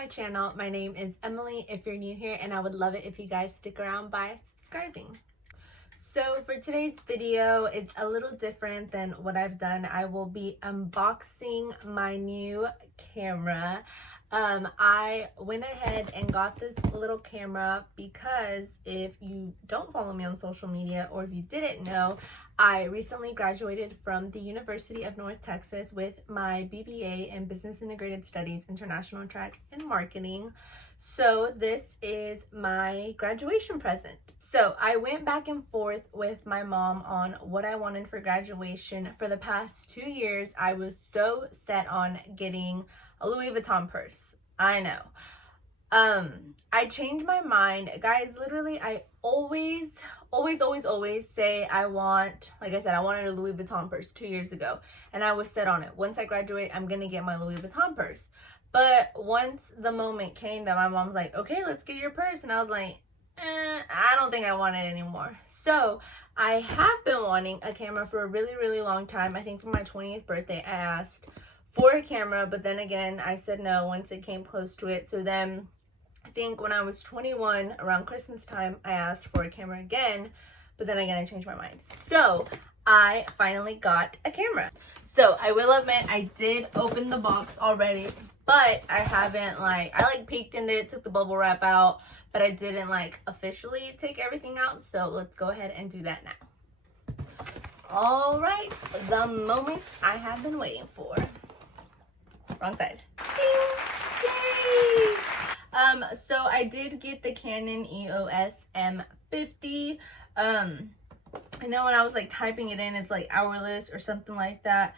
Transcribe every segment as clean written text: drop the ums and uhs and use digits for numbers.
my channel. My name is Emily if you're new here, and I would love it if you guys stick around by subscribing. So for today's video, it's a little different than what I've done. I will be unboxing my new camera. I went ahead and got this little camera because if you don't follow me on social media, or if you didn't know, I recently graduated from the University of North Texas with my BBA in Business Integrated Studies, International Track and Marketing. So this is my graduation present. So I went back and forth with my mom on what I wanted for graduation. For the past 2 years, I was so set on getting a Louis Vuitton purse. I know. I changed my mind. Guys, literally, I always say I want, like I said, I wanted a Louis Vuitton purse 2 years ago. And I was set on it. Once I graduate, I'm going to get my Louis Vuitton purse. But once the moment came that my mom's like, okay, let's get your purse. And I was like, I don't think I want it anymore. So I have been wanting a camera for a really long time. I think for my 20th birthday, I asked for a camera, but then again, I said no once it came close to it. So then I think when I was 21, around Christmas time, I asked for a camera again, but then again, I changed my mind. So I finally got a camera. So I will admit, I did open the box already, but I haven't I peeked in it, took the bubble wrap out, but I didn't officially take everything out. So let's go ahead and do that now. All right, the moment I have been waiting for. Wrong side. Yay! So I did get the Canon EOS M50. I know when I was typing it in, it's hourless or something like that.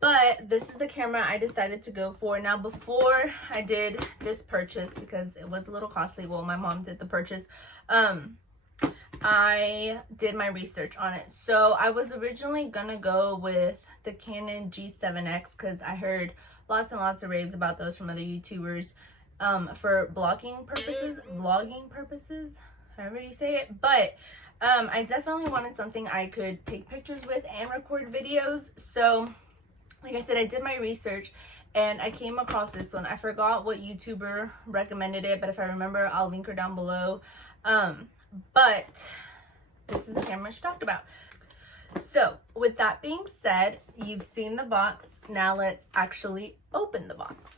But this is the camera I decided to go for. Now, before I did this purchase, because it was a little costly, well, my mom did the purchase, I did my research on it. So I was originally gonna go with the Canon G7X because I heard lots and lots of raves about those from other YouTubers for vlogging purposes, however you say it. But I definitely wanted something I could take pictures with and record videos. So like I said, I did my research and I came across this one. I forgot what YouTuber recommended it, but if I remember, I'll link her down below. But this is the camera she talked about. So with that being said, you've seen the box. Now let's actually open the box.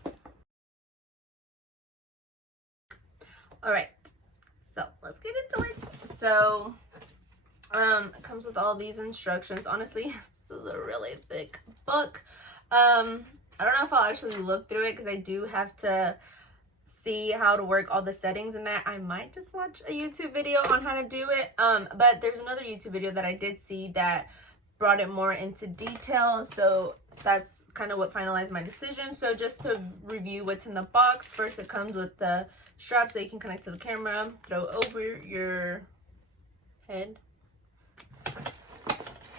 All right, so let's get into it. So it comes with all these instructions. Honestly, this is a really thick book. I don't know if I'll actually look through it because I do have to see how to work all the settings in that. I might just watch a YouTube video on how to do it. But there's another YouTube video that I did see that brought it more into detail. So that's kind of what finalized my decision. So just to review what's in the box, first it comes with the straps that you can connect to the camera, throw over your head.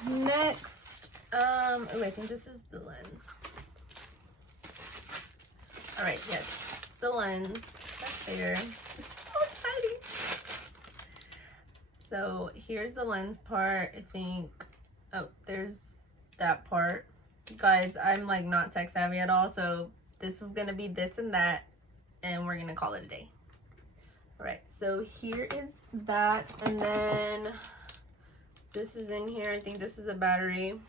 Next, oh, I think this is the lens. All right, yes, the lens, that's there. This is so exciting. So here's the lens part, I think. Oh, there's that part. Guys, I'm not tech savvy at all, so this is gonna be this and that, and we're gonna call it a day. All right, so here is that, and then this is in here. I think this is a battery.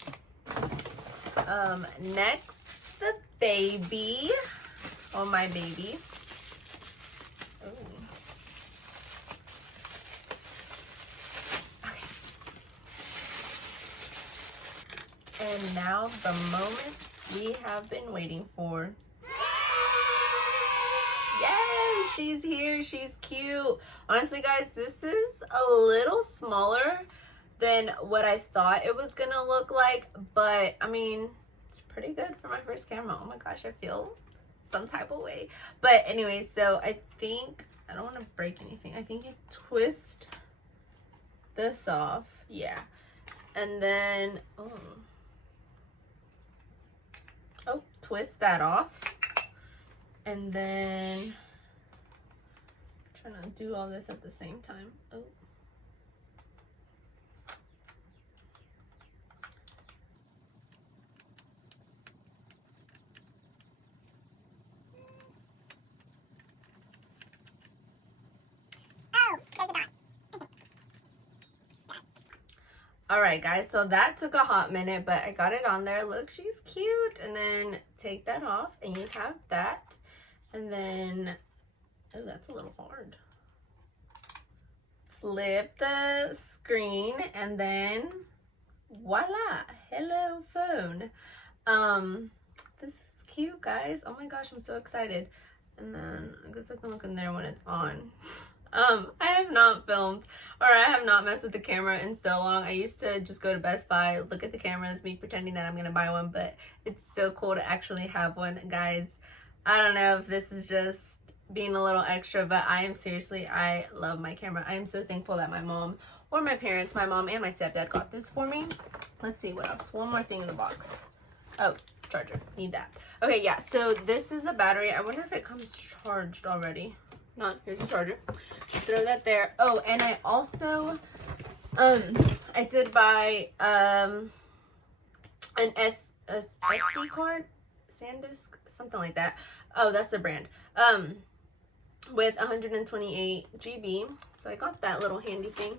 Next, the baby. Oh, my baby. Ooh. Okay. And now the moment we have been waiting for. Yay! She's here. She's cute. Honestly, guys, this is a little smaller than what I thought it was gonna look like, but I mean, it's pretty good for my first camera. Oh my gosh, I feel some type of way. But anyway, so I think, I don't want to break anything. I think you twist this off. Yeah. And then, twist that off. And then, I'm trying to do all this at the same time. Oh. Alright guys, so that took a hot minute, but I got it on there. Look, she's cute. And then take that off and you have that. And then, oh, that's a little hard. Flip the screen and then voila, hello phone. This is cute, guys. Oh my gosh, I'm so excited. And then I guess I can look in there when it's on. I have not filmed, or I have not messed with the camera in so long. I used to just go to Best Buy, look at the cameras, me pretending that I'm gonna buy one, but it's so cool to actually have one, guys. I don't know if this is just being a little extra, but I love my camera. I am so thankful that my mom, or my parents, my mom and my stepdad got this for me. Let's see what else. One more thing in the box. Oh, charger. Need that. Okay, yeah, so this is the battery. I wonder if it comes charged already. No, here's the charger. Throw that there. Oh, and I also, I did buy, an SD card, SanDisk, something like that. Oh, that's the brand. With 128 GB. So I got that little handy thing.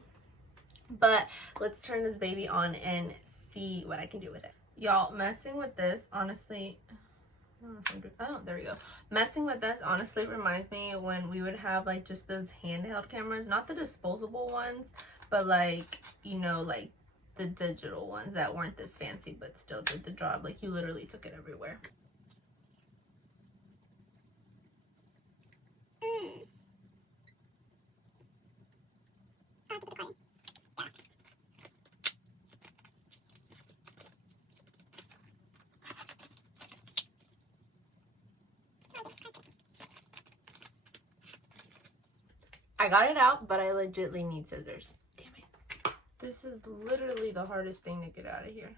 But let's turn this baby on and see what I can do with it. Y'all, messing with this, honestly, I don't know if I'm doing, oh, there we go. Messing with this honestly reminds me when we would have like just those handheld cameras, not the disposable ones, but like, you know, like the digital ones that weren't this fancy but still did the job. Like you literally took it everywhere. I got it out, but I legitly need scissors. Damn it. This is literally the hardest thing to get out of here.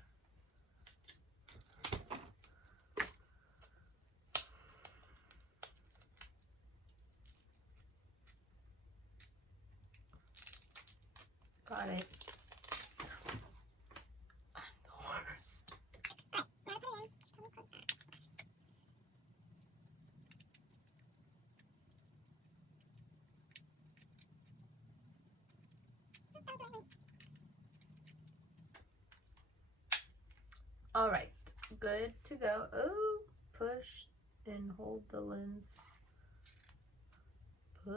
Got it. I'm the worst. All right, good to go. Oh, push and hold the lens. Push.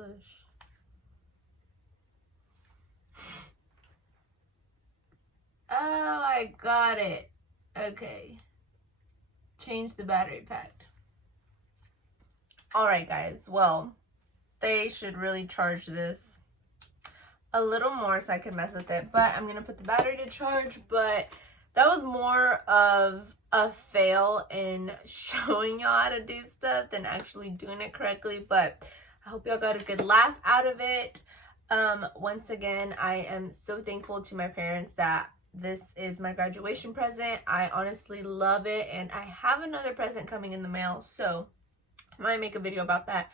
Oh, I got it. Okay. Change the battery pack. All right, guys. Well, they should really charge this a little more so I can mess with it. But I'm going to put the battery to charge. But that was more of a fail in showing y'all how to do stuff than actually doing it correctly. But I hope y'all got a good laugh out of it. Once again, I am so thankful to my parents that this is my graduation present. I honestly love it, and I have another present coming in the mail, so I might make a video about that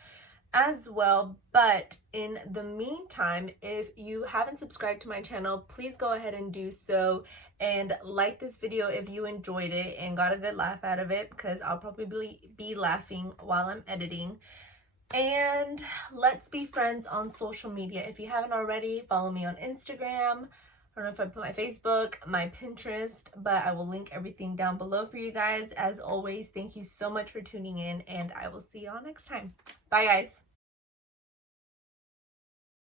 as well. But in the meantime, if you haven't subscribed to my channel, please go ahead and do so, and like this video if you enjoyed it and got a good laugh out of it, because I'll probably be laughing while I'm editing. And let's be friends on social media. If you haven't already, follow me on Instagram. I don't know if I put my Facebook, my Pinterest, but I will link everything down below for you guys. As always, thank you so much for tuning in, and I will see y'all next time. Bye, guys.